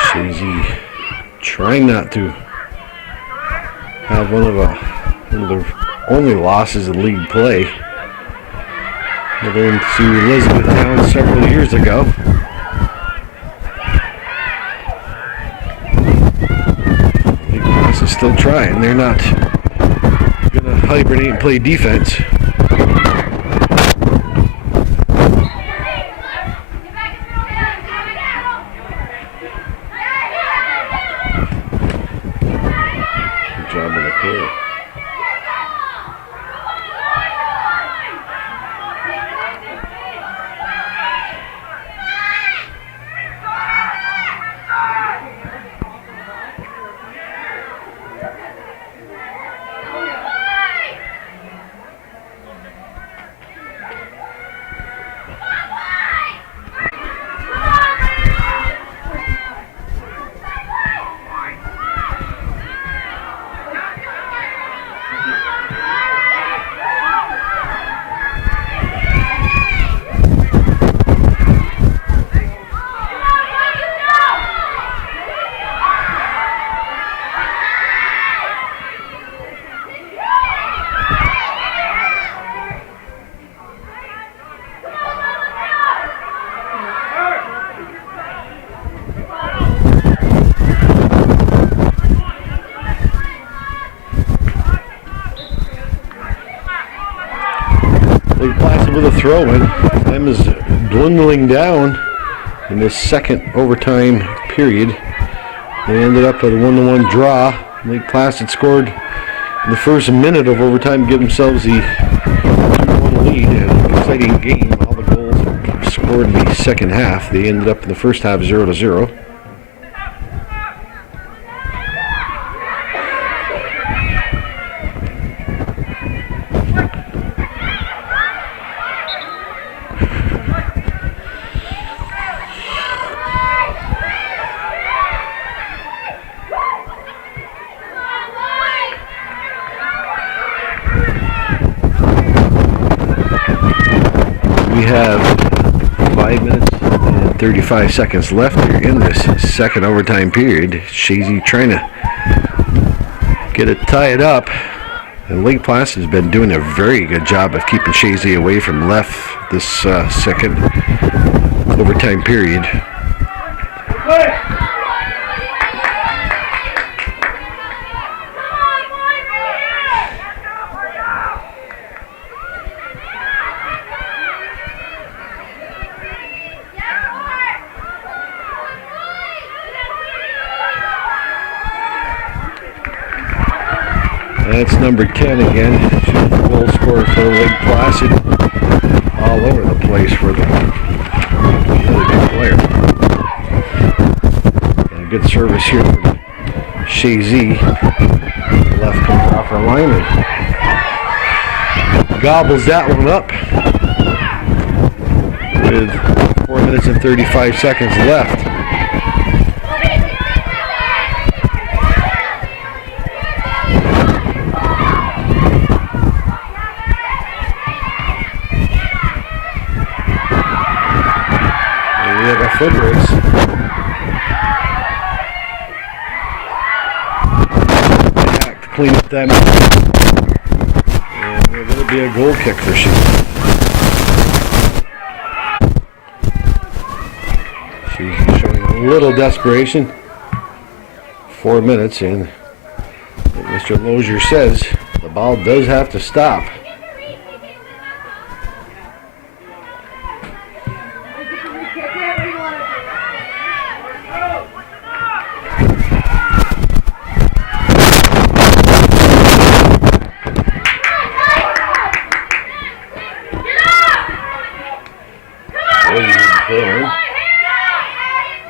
Chazy trying not to have one of the only losses in league play. They went to Elizabethtown several years ago. Lake Placid still trying. They're not going to hibernate and play defense. Job of the play. Lake Placid with a throw-in. Time is dwindling down in this second overtime period. They ended up at a 1-1 draw. Lake Placid scored in the first minute of overtime to give themselves the 2-1 lead. An exciting game. All the goals were scored in the second half. They ended up in the first half 0-0. We have 5 minutes and 35 seconds left here in this second overtime period. Chazy trying to get it tied up. And Lake Placid has been doing a very good job of keeping Chazy away from left this second overtime period. That's number 10 again. She's the goal scorer for Lake Placid. All over the place for the really good player. And a good service here for Chazy. Left comes off her line and gobbles that one up with 4 minutes and 35 seconds left. Foot race. Back to clean up that. And it'll be a goal kick for Chazy. She's showing a little desperation. 4 minutes, and like Mr. Lozier says, the ball does have to stop.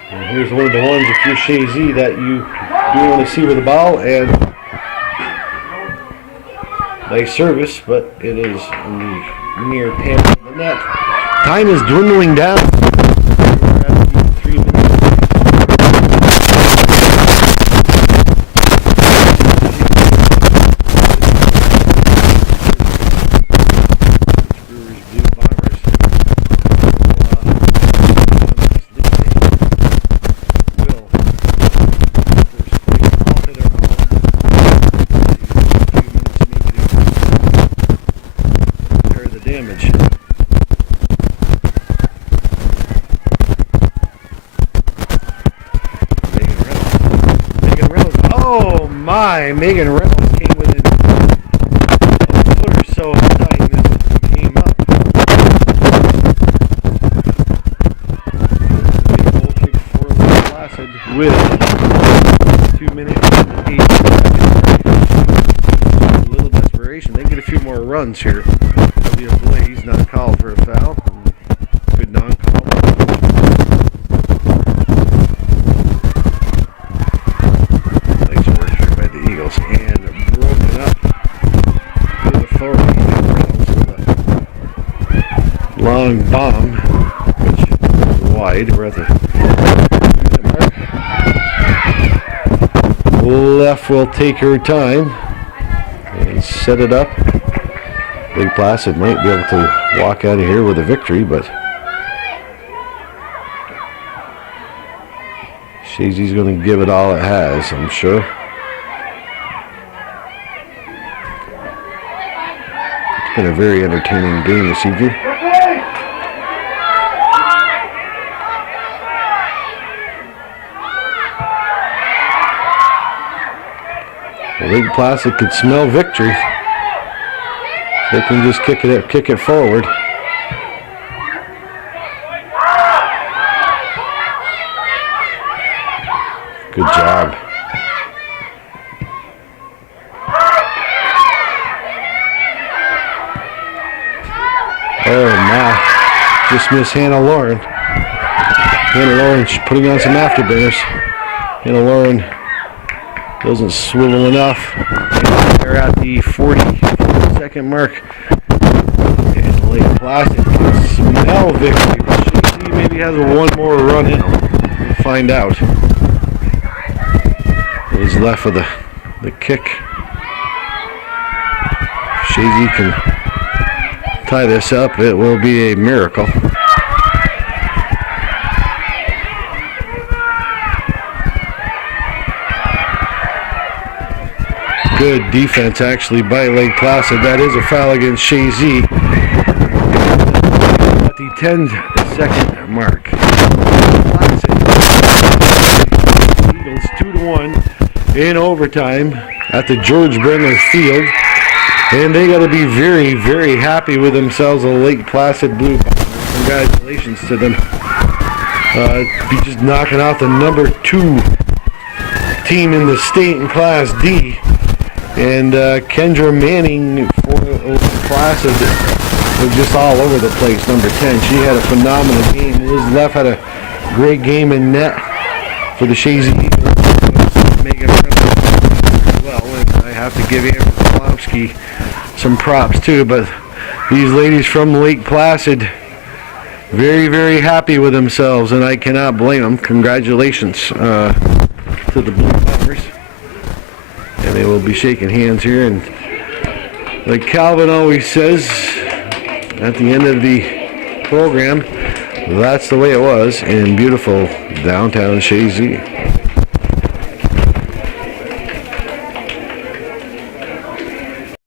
And here's one of the ones, if you're Chazy, that you do want to see with the ball, and nice service, but it is in the near pan of the net. Time is dwindling down. We're at the 3 minutes. Megan Reynolds came within a foot or so of tying this game up. Goal kick for Lake Placid with 2 minutes and 8 seconds. A little desperation. They get a few more runs here. There'll be a blaze, not called for a foul. Good non-call. And broken up with authority. Long bomb, which is wide. We're at the 2 minute mark. Left will take her time and set it up. Lake Placid might be able to walk out of here with a victory, but Chazy's going to give it all it has, I'm sure. Been a very entertaining game this evening. Lake Placid could smell victory. They can just kick it forward. Good job. Oh my, just miss Hannah Lauren. Hannah Lauren putting on some afterburners. Hannah Lauren doesn't swivel enough. And they're at the 40-second mark. And Lake Placid can smell victory. Chazy maybe has one more run in them. We'll find out. What is left of the kick. Chazy can tie this up, it will be a miracle. Good defense actually by Lake Placid. That is a foul against Chazy at the 10-second mark. Eagles 2-1 in overtime at the George Brendler Field. And they got to be very, very happy with themselves, a Lake Placid Blue Bombers. Congratulations to them. Be just knocking out the number 2 team in the state in Class D. And Kendra Manning for Placid was just all over the place, number 10. She had a phenomenal game. Liz Leff had a great game in net for the Chazy Eagles. Megan as well, and I have to give Amber Polomsky some props too. But these ladies from Lake Placid, very, very happy with themselves, and I cannot blame them. Congratulations to the Blue Bombers. And they will be shaking hands here. And like Calvin always says at the end of the program, that's the way it was in beautiful downtown Chazy.